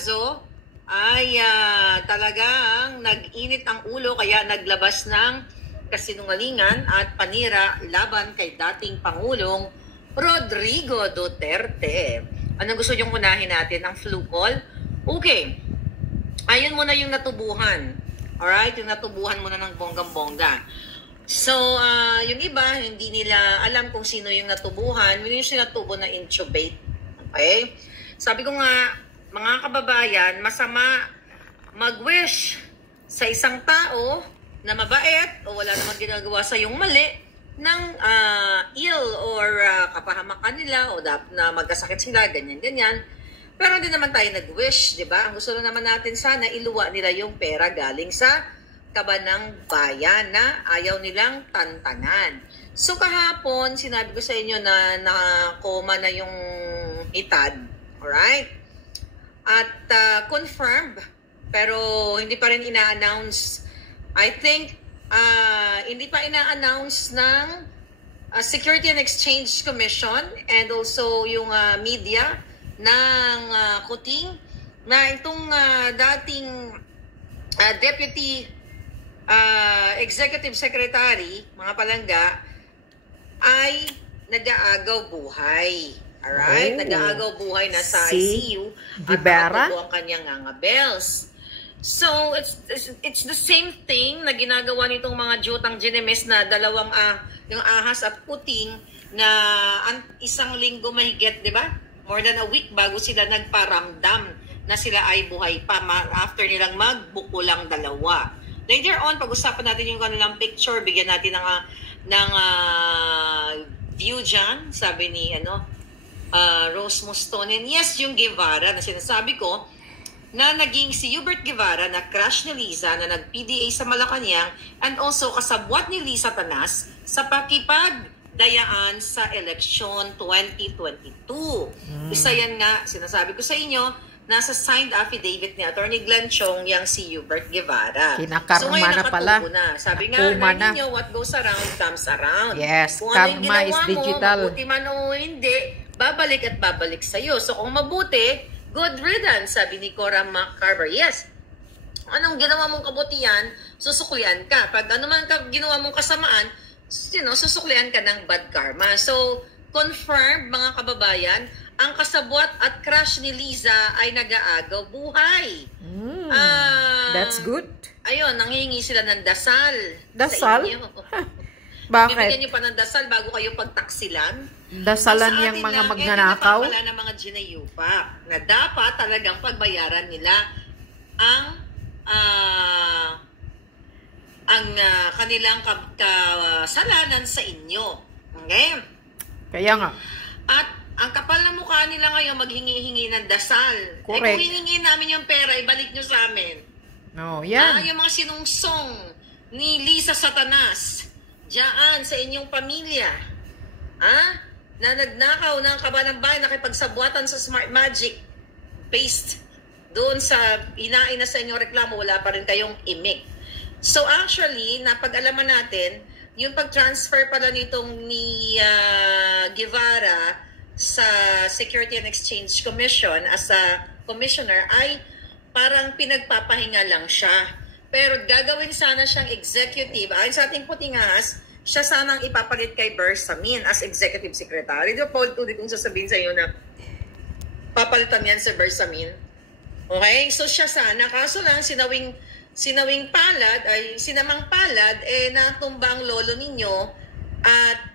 kaso ay talagang nag-init ang ulo kaya naglabas ng kasinungalingan at panira laban kay dating Pangulong Rodrigo Duterte. Anong gusto niyong unahin natin? Ang flu call? Okay. Ayun muna yung natubuhan. Alright? Yung natubuhan muna ng bonggang-bongga. So, yung iba, hindi nila alam kung sino yung natubuhan. Yung sinatubo na intubate. Okay? Sabi ko nga, mga kababayan, masama mag-wish sa isang tao na mabait o wala namang ginagawa sa yung mali ng ill or kapahamakan nila o na magkasakit sila, ganyan-ganyan. Pero hindi naman tayo nag-wish, di ba? Ang gusto na naman natin sana, iluwa nila yung pera galing sa kabanang bayan na ayaw nilang tantanan. So kahapon, sinabi ko sa inyo na nakakoma na yung itad. Alright? At confirmed, pero hindi pa rin ina-announce. I think, hindi pa ina-announce ng Security and Exchange Commission and also yung media ng Kuting na itong dating Deputy Executive Secretary, mga palangga, ay nag-aagaw buhay. Alright? Nag-aagaw buhay na sa ICU at nakatubo ang kanyang bells. So, it's the same thing na ginagawa nitong mga jutang ginemes na dalawang yung ahas at puting na isang linggo mahigit, di ba? More than a week bago sila nagparamdam na sila ay buhay pa after nilang magbuko lang dalawa. Later on, pag-usapan natin yung kanilang picture, bigyan natin ng view dyan, sabi ni Rose Mustonen. Yes, yung Guevara na sinasabi ko, na naging si Hubert Guevara na crush ni Liza na nag-PDA sa Malacanang and also kasabwat ni Liza Tanas sa pakipagdayaan sa eleksyon 2022. Isa yan nga, sinasabi ko sa inyo, nasa signed affidavit ni Attorney Glenn Chong yang si Hubert Guevara. Kinakarma so, na pala. Na. Sabi nga, ninyo, what goes around comes around. Yes, kung karma is digital. Mabuti man o hindi, babalik at babalik sa'yo. So kung mabuti, good riddance, sabi ni Cora McCarver. Yes, anong ginawa mong kabutihan, susuklian ka. Pag ano man ginawa mong kasamaan, susuklian ka ng bad karma. So, confirmed, mga kababayan, ang kasabwat at crush ni Liza ay nag-aagaw buhay. That's good. Ayun, nanghihingi sila ng dasal. Dasal? Bakit? Bibigyan niyo pa ng dasal bago kayo pagtaksilan. Sa Dasalan yung mga magnanakaw? Wala ng mga ginayupa na dapat talagang pagbayaran nila ang kanilang kasalanan sa inyo. Okay? Kaya nga. At ang kapal na mukha nila ngayon maghingi-hingi ng dasal. Correct. Kung hiningi namin yung pera, ibalik nyo sa amin. No, yan. Yung mga sinungsong ni Liza Satanas diyan sa inyong pamilya. Na nagnakaw ng kabanang bayan, nakipagsabwatan sa Smart Magic based doon sa hinain na sa inyong reklamo, wala pa rin kayong imik. So actually, napag-alaman natin, yung pag-transfer pala nitong ni Guevara sa Security and Exchange Commission as a commissioner ay parang pinagpapahinga lang siya. Pero gagawin sana siyang executive. Ayon sa ating puting ahas, siya sanang ipapalit kay Bersamin as executive secretary. Di ba, Paul, tuloy kong sasabihin sa iyo na papalitan yan si Bersamin. Okay? So siya sana. Kaso lang, sinamang palad, natumba ang lolo ninyo. At,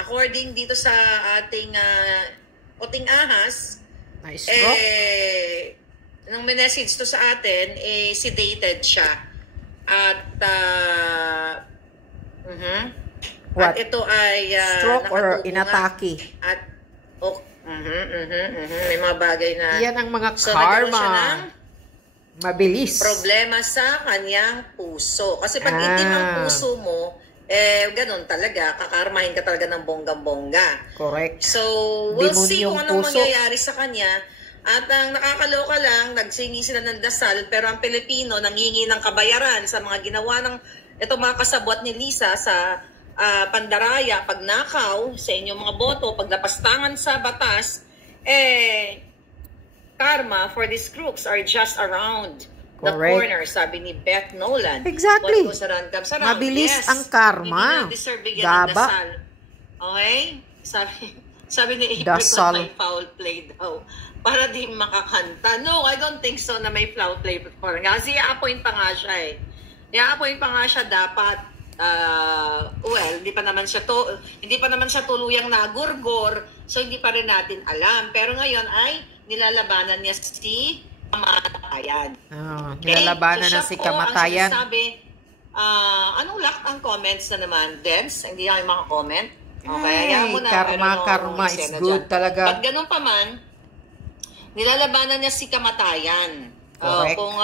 according dito sa ating puting ahas, nung message to sa atin, sedated siya. At, What? At ito ay stroke or inatake? At, may mga bagay na... Yan ang mga karma. Mabilis. Problema sa kanyang puso. Kasi pag itim ang puso mo, ganun talaga, kakarmahin ka talaga ng bonggang-bongga. Correct. So, we'll see kung anong mangyayari sa kanya. At ang nakakaloka lang, nagsingi sila ng dasal, pero ang Pilipino nanghingi ng kabayaran sa mga ginawa ng itong mga kasabwat ni Liza sa pandaraya, pagnakaw sa inyong mga boto, paglapastangan sa batas, karma for these crooks are just around the Correct. corner, sabi ni Beth Nolan. Exactly. What goes around comes around. Mabilis Yes. ang karma. Hindi na deserve bigyan ng Gaba. dasal. Okay? Sabi ni April Dasal. na may foul play daw. Para di makakanta. No, I don't think so na may foul play. Kasi i-appoint pa nga siya eh. I-appoint pa nga siya dapat. Well, hindi pa naman siya tuluyang nagurgor. So hindi pa rin natin alam. Pero ngayon ay nilalabanan niya si kamatayan. Nilalabanan na so si siya kamatayan. Po ang sinasabi, anong lack ang comments na naman? Dens, hindi na yung mga comment. Okay, hayaan mo na. Karma is good talaga. Pag ganun pa man, nilalabanan niya si kamatayan. Correct. Kung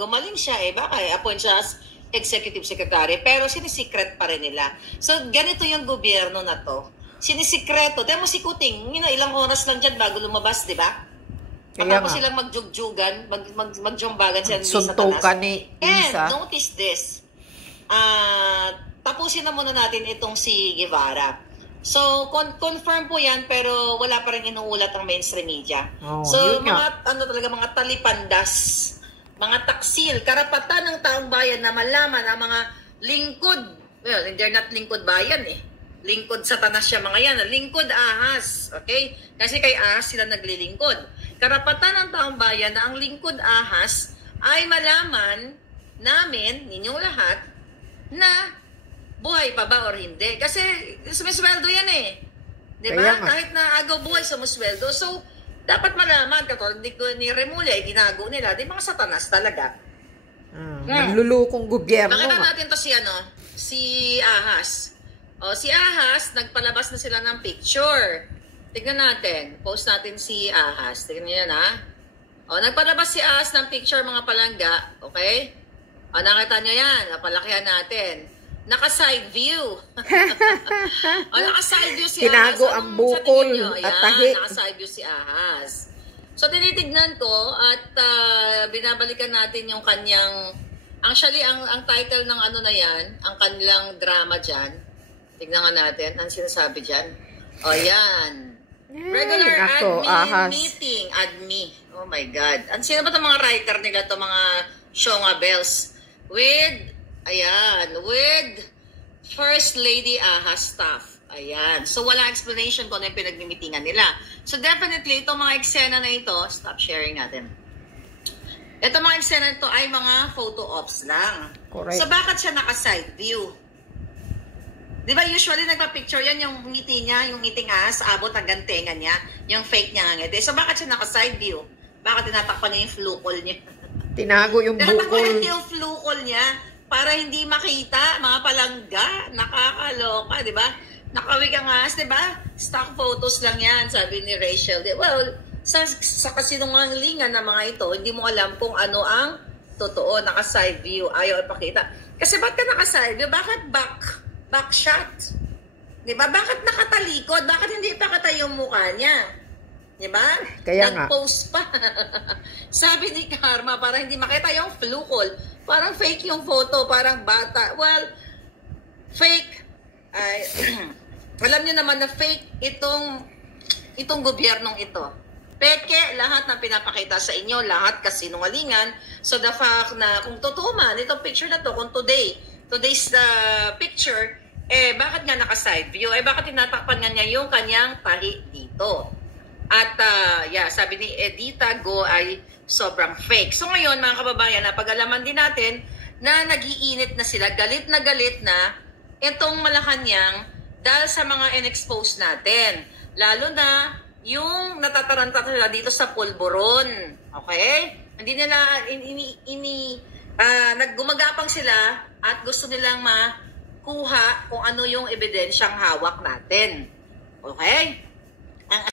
gumaling siya, baka appoint siya as executive secretary. Pero sinisikret pa rin nila. So, ganito yung gobyerno na to. Sinisikreto. Dahil mo si Kuting, ilang oras lang dyan bago lumabas, di ba? Kaya Tapos nga. silang magjugjugan, magjumbagan sila ni Suntukan Satanas. ni And Lisa. notice this. Tapusin na muna natin itong si Guevara. So, confirm po yan, pero wala pa rin inuulat ang mainstream media. So, yun nga. mga talipandas, mga taksil, karapatan ng taong bayan na malaman ang mga lingkod. Well, they're not lingkod bayan eh. Lingkod Satanas siya mga yan. Lingkod ahas. Okay? Kasi kay ahas sila naglilingkod. Karapatan ng taong bayan na ang lingkod ahas ay malaman namin, ninyong lahat, na buhay pa ba or hindi. Kasi sumisweldo yan eh. Di ba? Kahit na agaw buhay sumisweldo. So, dapat malaman. Katulad ni Remulla, ginago nila. Di mga Satanas talaga. Naglulukong gobyerno. Makita natin to si Ahas. Si Ahas, nagpalabas na sila ng picture. Tignan natin. Post natin si Ahas. Tignan niyo yan, ha? Nagpalabas si Ahas ng picture, mga palangga. Okay? Nakita niyo yan. Napalakihan natin. Naka-side view. Naka-side view si Ahas. Tinago ang bukol at tahi. Naka-side view si Ahas. So, tinitignan ko at binabalikan natin yung kanyang... Actually, ang title ng ano na yan, ang kanilang drama dyan, tignan nga natin, ang sinasabi dyan. Yan. Regular admin meeting. Admin. Oh my God. Sino ba itong mga writer nila ito, mga Shonga Bells? With First Lady Ahas staff. Ayan. So, walang explanation kung ano yung pinagmimitingan nila. So, definitely, itong mga eksena na ito, stop sharing natin. Itong mga eksena na ito ay mga photo ops lang. Correct. So, bakit siya naka-side view? Di ba usually nagpa-picture yan yung ngiti niya, yung ngiting ahas, abot hanggang tenga niya, yung fake niya nga ngiti. So, bakit siya naka-side view? Bakit tinatakpan niya yung flukol niya? Tinago yung bukol. Tinatakpan niya yung flukol niya para hindi makita, mga palangga. Nakakaloka, di ba? Nakawig ang ahas, di ba? Stock photos lang yan, sabi ni Rachel. Well, sa kasinungalingan ng mga ito, hindi mo alam kung ano ang totoo, naka-side view, ayaw ipakita. Kasi ba't ka naka-side view? Bakit back shot? Di ba? Bakit nakatalikod? Bakit hindi ipakita yung mukha niya? Di ba? Kaya nag-post pa. Sabi ni Karma, para hindi makita yung flukol. Parang fake yung photo, parang bata. Well, fake. Alam niyo naman na fake itong gobyernong ito. Peke, lahat ng pinapakita sa inyo, lahat kasinungalingan. So the fact na kung totoo man, itong picture na to, kung today's picture, bakit nga naka-side view? Bakit tinatakpan nga niya yung kanyang tahi dito? At sabi ni Edita Go ay sobrang fake. So ngayon, mga kababayan, napag-alaman din natin na nag-iinit na sila, galit na itong Malacanang dahil sa mga in-expose natin. Lalo na yung natataranta sila dito sa pulburon. Okay? Hindi nila, naggumagapang sila at gusto nilang makuha kung ano yung ebidensyang hawak natin. Okay?